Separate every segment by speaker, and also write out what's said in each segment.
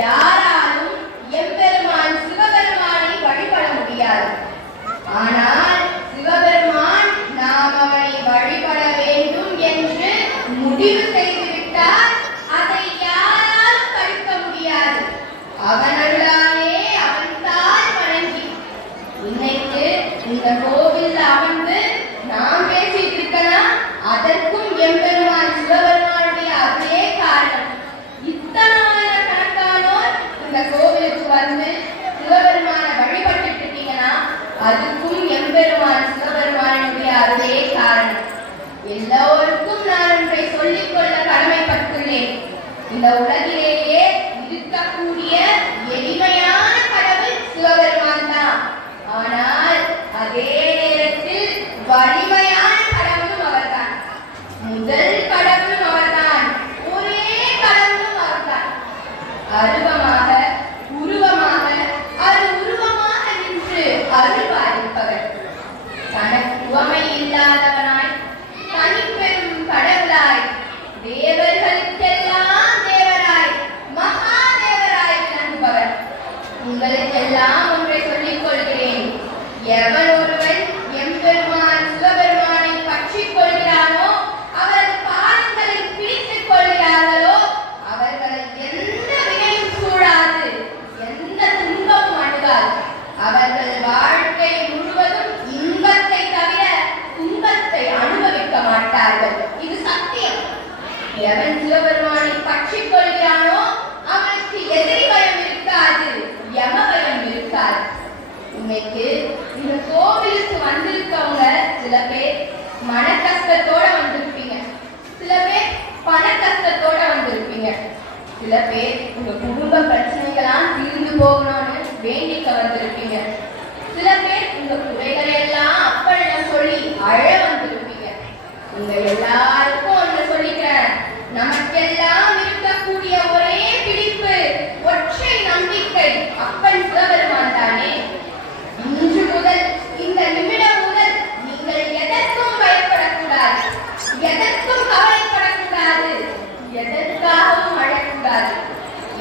Speaker 1: யாராலும் எம்பெருமான் சிவபெருமானை வழிபட முடியாது. ஆனால் 我们。எவன் சிலவருமானை பட்சி கொள்கிறானோ அவனுக்கு எதிரி பயம் இருக்காது யம பயம் இருக்காது. இன்னைக்கு இந்த கோவிலுக்கு வந்திருக்கவங்க சில பேர் மன கஷ்டத்தோட வந்திருப்பீங்க. சில பேர் பண கஷ்டத்தோட வந்திருப்பீங்க. சில பேர் உங்க குடும்ப பிரச்சனைகளாம் தீர்ந்து போகணும்னு வேண்டிக்க வந்திருப்பீங்க. சில பேர் உங்க குறைகளை எல்லாம் அப்பள்ல சொல்லி அழ வந்திருப்பீங்க. உங்க எல்லாருக்கும் நமக்கெல்லாம் இருக்கக்கூடிய ஒரே பிடிப்பு ஒற்றை நம்பிக்கை. அப்பன் புலவருமான் தானே? இன்று முதல் இந்த நிமிடம் முதல் நீங்கள் எதற்கும் பயப்படக்கூடாது. எதற்கும் கவலைப்படக்கூடாது. எதற்காகவும் அழக்கூடாது.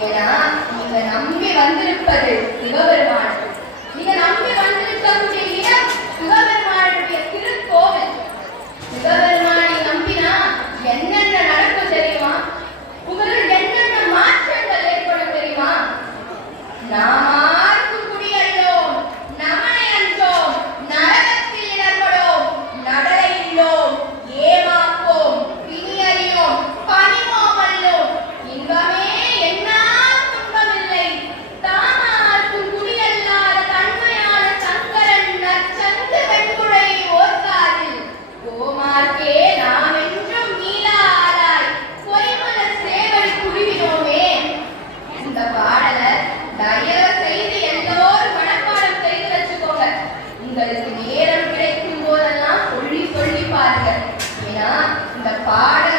Speaker 1: ஏன்னா நீங்க நம்பி வந்திருப்பது சிவபெருமான். para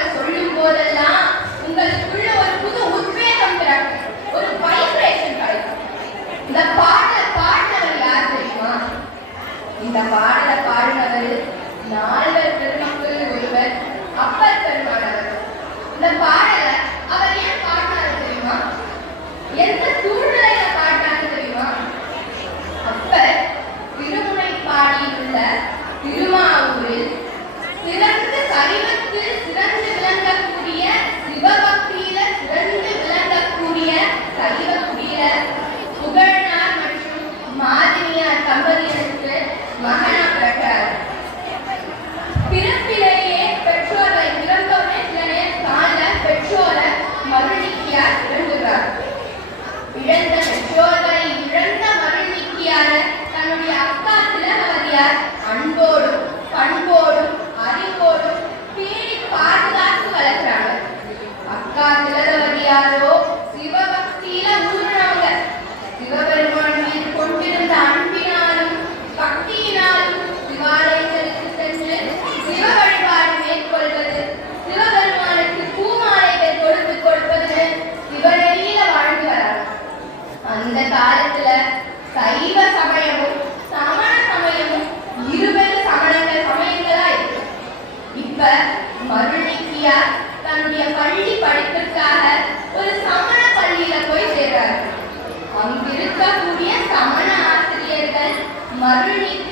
Speaker 1: மருணிக்கு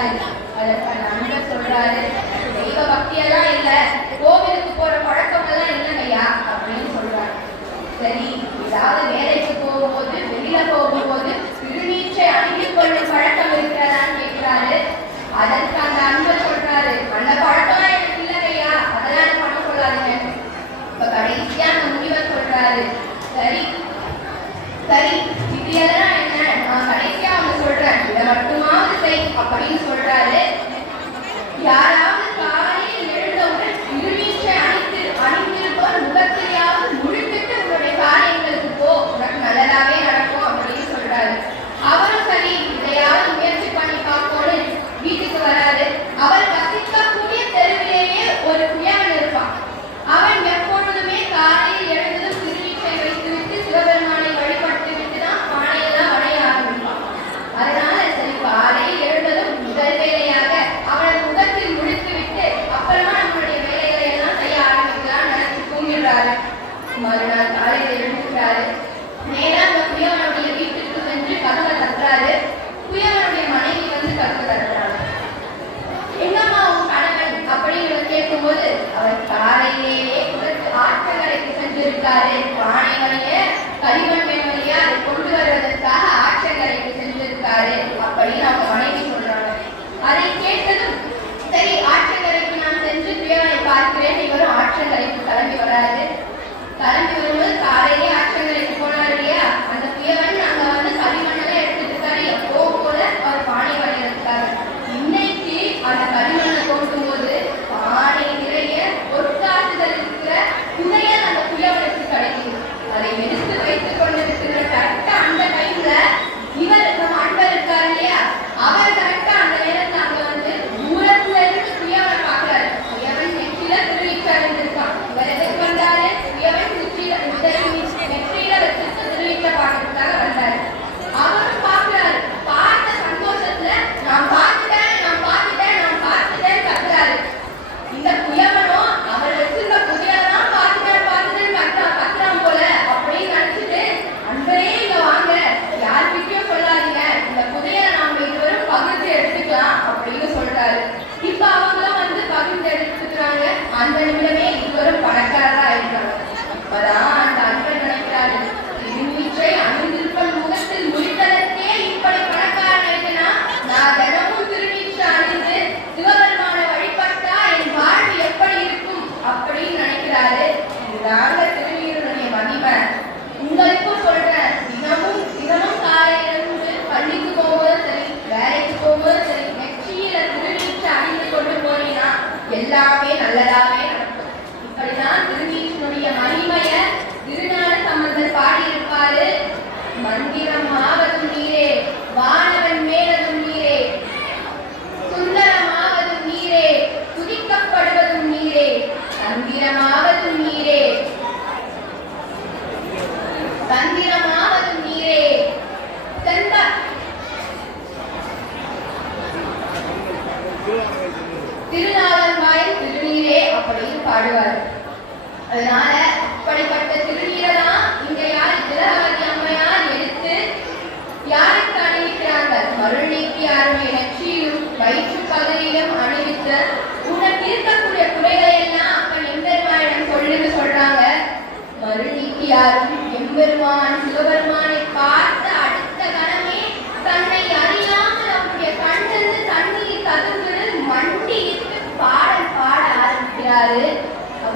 Speaker 1: சொல்றாரு நண்பர் சொல்றாரு தெய்வ பக்தியெல்லாம் இல்லை கோவிலுக்கு போற பழக்கம் எல்லாம் இல்லைங்கய்யா அப்படின்னு சொல்றாரு சரி ஏதாவது வேலைக்கு போகும்போது வெளியில போகும்போது திருநீச்சை பழக்கம் இருக்கிறதான்னு கேட்கிறாரு அதற்கு அந்த அன்பர் சொல்றாரு அந்த பழக்கம் எனக்கு இல்லைங்கய்யா அதெல்லாம் பண்ண சொல்லாதீங்க இப்ப கடைசியா சொல்றாரு சரி சரி நான் கடைசியா அவங்க சொல்றேன். இதை மட்டுமாவது செய். அப்படின்னு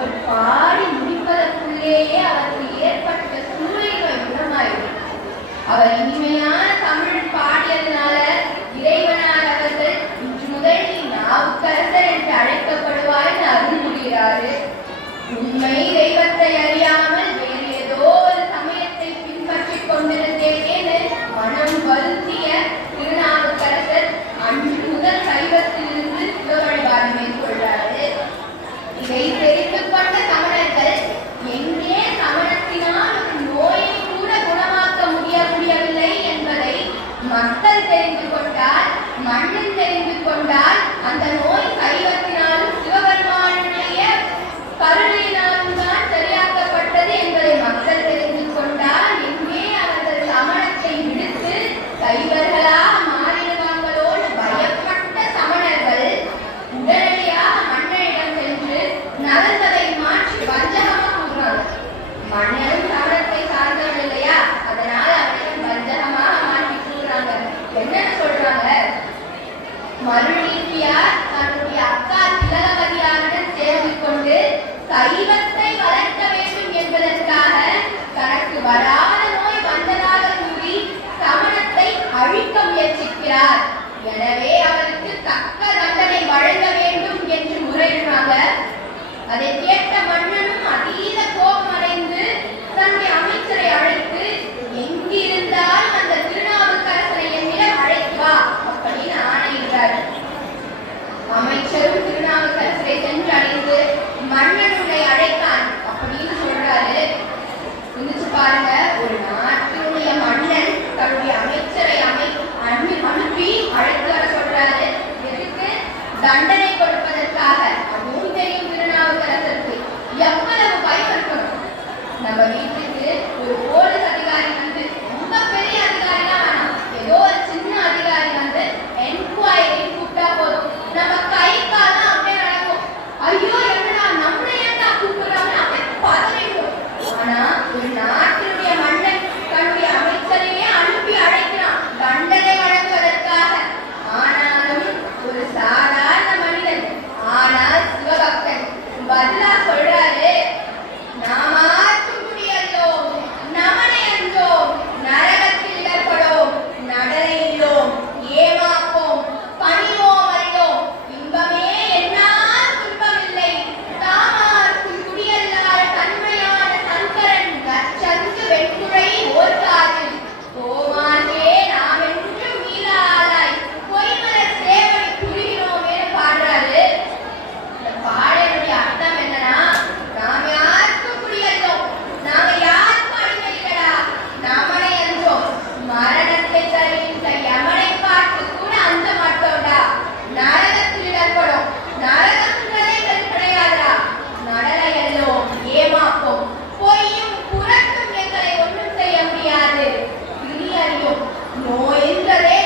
Speaker 1: அவர்கள் பாடி முடிப்பதற்குள்ளேயே அவருக்கு ஏற்பட்ட சூழ்நிலை குணமாயிடும் அவர் இனிமையான தமிழ் பாடியதனால இறைவனால் அவர்கள் இன்று முதல் நீ நாவுக்கரசர் என்று அழைக்கப்படுவாய் அருள் முடிகிறாரு உண்மை தெய்வத்தை அறியாமல் மண்ணில் தெரிந்து கொண்டால் அந்த நோய் மன்னனுடைய அழைப்பான். அப்படின்னு சொல்றாரு. நினைச்சு பாருங்க. ஒரு நாட்டினுடைய மன்னன் தன்னுடைய அமைச்சரை அமை அன்பு அனுப்பி அழைத்து வர சொல்றாரு. எதுக்கு? தண்டனை Monterrey